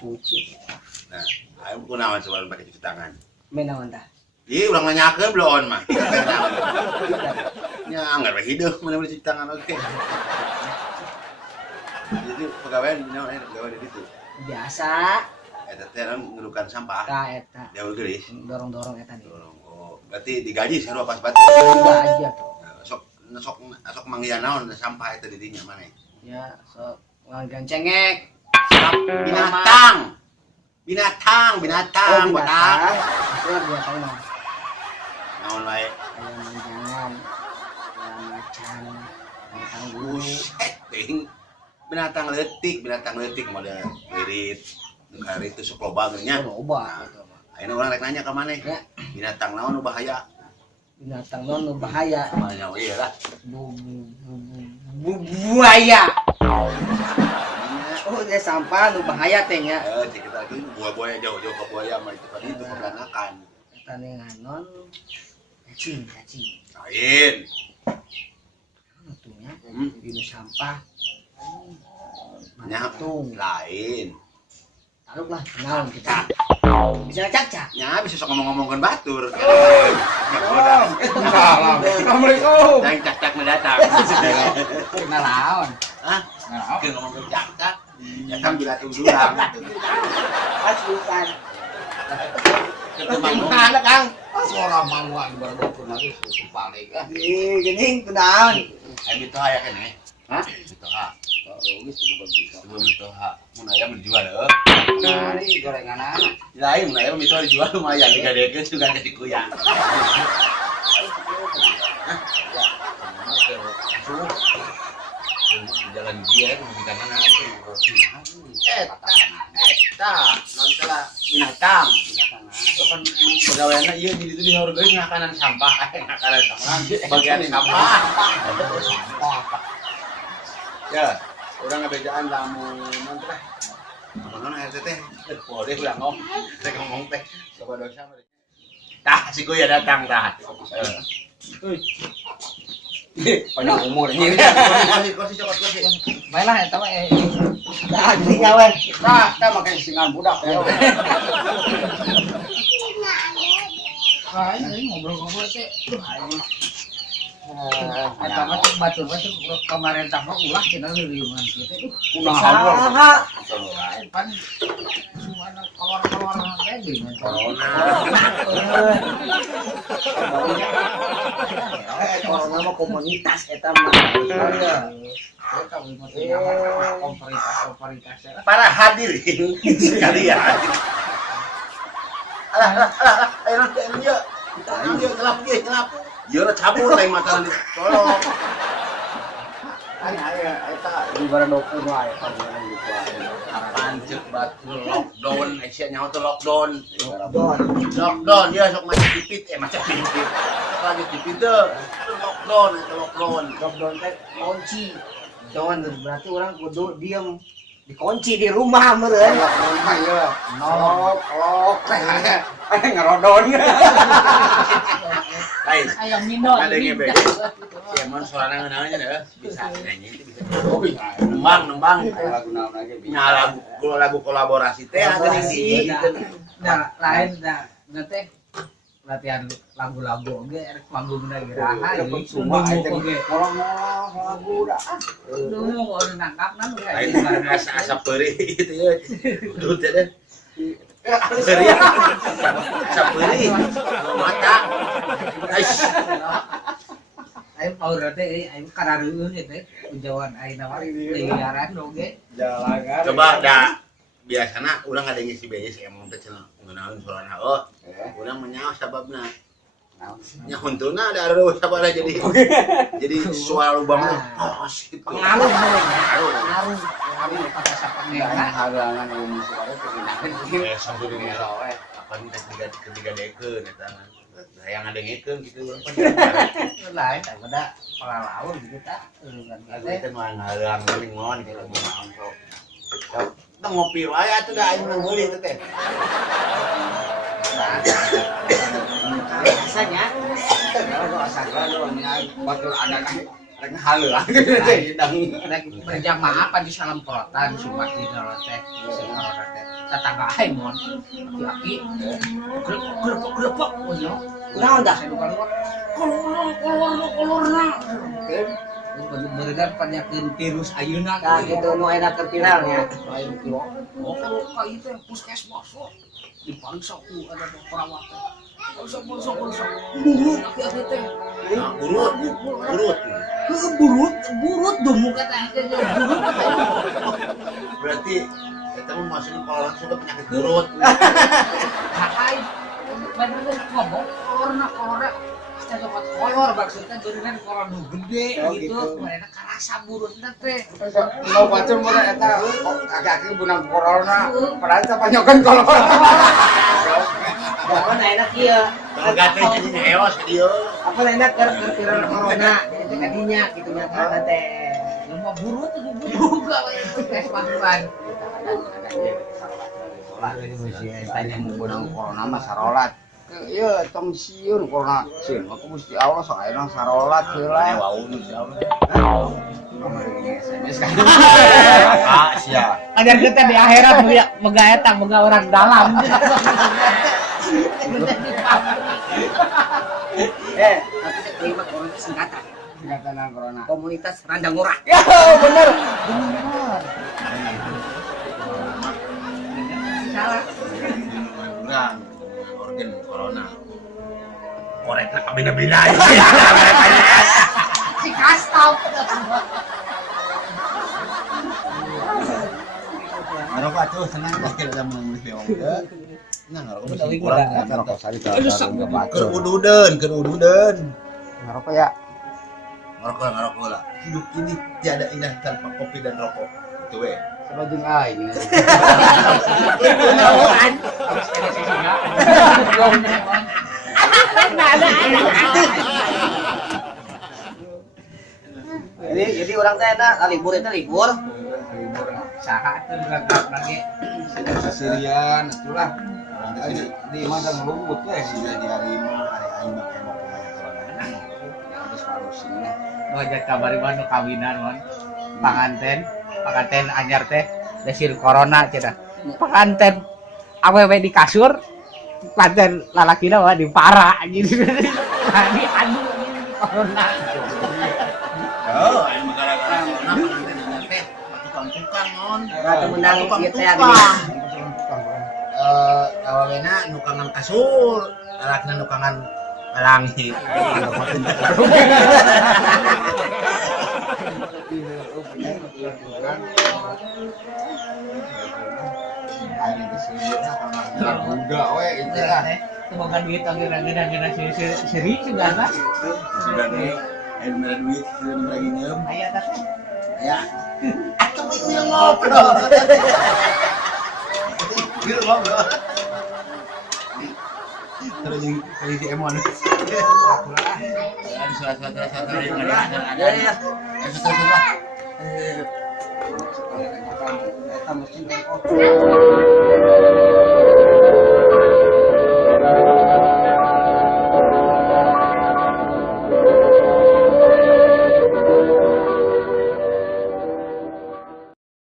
Cuci. Nah, ayo kunaon coba pakai cuci tangan. Menawan tah. Ih, ulang nanyakeun belum mah. Nya anggar we hideung mana boleh cuci tangan oke. Jadi pegawai naon pegawai di ditu. Biasa. Eta teh ngerukan sampah. Ka eta. Jauh geulis. Dorong-dorong eta nih. Dorong. Oh, berarti digaji sarua pas batu. Udah aja tuh. Sok manggian naon sampah eta di dinya maneh. Ya, sok nganggan cengek. Binatang. Binatang, Oh, batak. Sudah binatang mah. Naon wae? Ayam jangan. Ayam macan. Binatang gunung. Buset, ting. Binatang leutik model lirit. Hari itu sok loba geunya. Oh, loba gitu mah. Ayeuna urang rek nanya ka maneh. Ya. Binatang naon nu bahaya? Binatang nu bahaya. Namanya ieu lah. Buaya. Oh, dia sampah nu bahaya teh nya. Cek kita lagi buaya jauh-jauh ke buaya mah itu tadi itu peranakan. Eta nganon cacing. Lain. Atunya dinu sampah. Nya Tung. lain. Taruh lah, naon kita. Bisa cacak. Nya bisa sok ngomong-ngomongkeun batur. Assalamualaikum. Yang cak-cak mendatang. Naon? Hah? Keur ngomongkeun cak-cak. Ya kan bila tundulang. Asupan. Ketemu Mana, Kang? Suara mangwang berdokter lagi susu paling kan. Ih, geuning kunaon? Ayo itu aya keneh. Hah? Itu ha. Rugi sudah begitu. Sebelum itu ha. Mun aya dijual heuh. Mari gorengan anak. Lain mun aya itu dijual lumayan digadekeun juga ke kuya. Jalan dia di kanan eta non salah binatang kan pegawainya iya di itu dihargai ngakanan sampah ngakanan sampah bagian sampah ya orang ngebejaan lamun nanti lah mana RT teh boleh udah ngomong teh coba dosa tah si kuya datang tah Panjang umur ini. Kursi cokot kursi. Mainlah eta mah dah geuning we. Nah, kita makan singan budak ya. Ah, ini ngobrol-ngobrol teh. Eta mah cek batur-batur pemerintah mah ulah cenah leureungan kieu teh. Kunaha? Pan mana keluar-keluar kayak gini. Corona mah komunitas eta mah. Komunitas. Para hadirin sekalian. Alah, ayo yuk. Yuk nyelap. Yuk cabut lain mata nanti. Tolong. Ayo eta di baradoku mah eta Pancet batu lockdown, Aisyah nyawa tuh lockdown. Don. Lockdown dia sok macam pipit, macam pipit. Lagi pipit tuh lockdown, itu lockdown. Lockdown teh kunci. Jangan berarti orang kudu diem dikunci di rumah meureun. Rumah ya. Nok. Ngerodon. Lain. Ayam minum. Ada yang beda. Ya mon suarana ngeunahnya deh, bisa nyanyi itu bisa. Oh bisa. Nembang. Lagu naon aja bisa. Nah, lagu kolaborasi teh ada di sini. Nah, lain dah. Nanti latihan lagu-lagu oge rek manggungna geraha Dapat semua aja ngolong lagu dah. Dulu udah nangkapna Lain asa peurih itu ya. Udut teh. Peurih. Asa peurih. Mata. Ais. Ayo power teh ayo karareueun teh ujawan ayeuna mah liaran oge. Jalangan. Coba dah biasana urang ada ngisi BS emang teh cenah ngeunahun suarana oh. Urang menyawa sababna. Nya huntuna ada areuh sabaraha jadi suara lubang gitu. Pengaruh pengaruh kata sapaknya. Halangan umum suara pengen. Sambil ini apa nih ketiga dekeun eta yang ada ngikeun gitu urang Lain daripada pengalaman gitu tak. Aku itu mah ngalang geuning mon gitu naon sok. Kita ngopi wae atuh da aing meuli teh teh. Biasanya Kalau asal kalau batur ada kan Rek halah gitu hidang. Rek berjamaah pan di salam kolotan Sumat di dalam teh. Tetangga aing mon. Aki-aki. Gelepok punya. Kunaon dah? Kolorna. Beredar panyakeun virus ayeuna. Nah, gitu nu enak ke viral nya. Oh, ka ieu teh puskesmas. Dipangsa ku ada perawat. Polsek. Burut aki-aki teh. Nah, urut. Burut dumuk eta burut. Berarti kita mau masukin kalau sudah penyakit urut. Hai. Bener ngomong kolorna. Kita dapat kolor maksudnya beneran kolor nu gede gitu. Mereka karasa burutna teh. Mau bacur mun eta kaki bunang corona. Padahal teh panyokeun kolor. Pokona enak ieu. Gate jadi eos dia. Apa enak ke viral corona. Jadi kadinya gitu nya kana teh. Lumah burut itu juga kayak pangkuan. Tanya bunang corona mah sarolat. Ieu tong sieun corona sieun aku Gusti Allah sok ayeuna sarolat heula. Wau insyaallah. SMS kan. Ah, sia. Ajar kita di akhirat boga eta boga orang dalam. Tapi terima corona singkatan. Singkatan corona. Komunitas Randang Ora. Ya, bener. Salah. Urang organ corona. Korekna ka bina-bina. Si kastau. Ngerokok atuh senang pasti ada menulis dewa muda. Nah, ngerokok Udah, masih udah. kurang. Ngerokok sari Keur ududeun. Ngerokok ya. Ngerokok lah. Hidup ini tiada indah tanpa kopi dan rokok. Itu we. Sebajeng aing. Kunaon? Jadi orang teh enak libur itu libur. Saha teh berangkat lagi. Sesirian itulah. Di mana ngelubut we Sudah di hari aing make mau pemain corona. harus halusin. Ngajak kabari mah nu kawinan mon. Panganten anyar teh desir corona cenah. Panganten awewe di kasur, panten lalakina mah di para gitu. Tadi aduh ini corona. Oh, aing mah gara-gara corona pengantin teh tukang-tukang non. Ratu menang ieu teh Tukang. Awalnya nukangan kasur, lalakina nukangan langit. Ada di sini karena budak we itu lah. Semoga duit agak-agak seri juga kan. Sudah nih, aing merah duit, sudah lagi nyeum. Aya teh. Ya. Atuh itu yang ngobrol. Gitu ngobrol. Terus si Emon. Ya, Ya. Eta mesin rokok.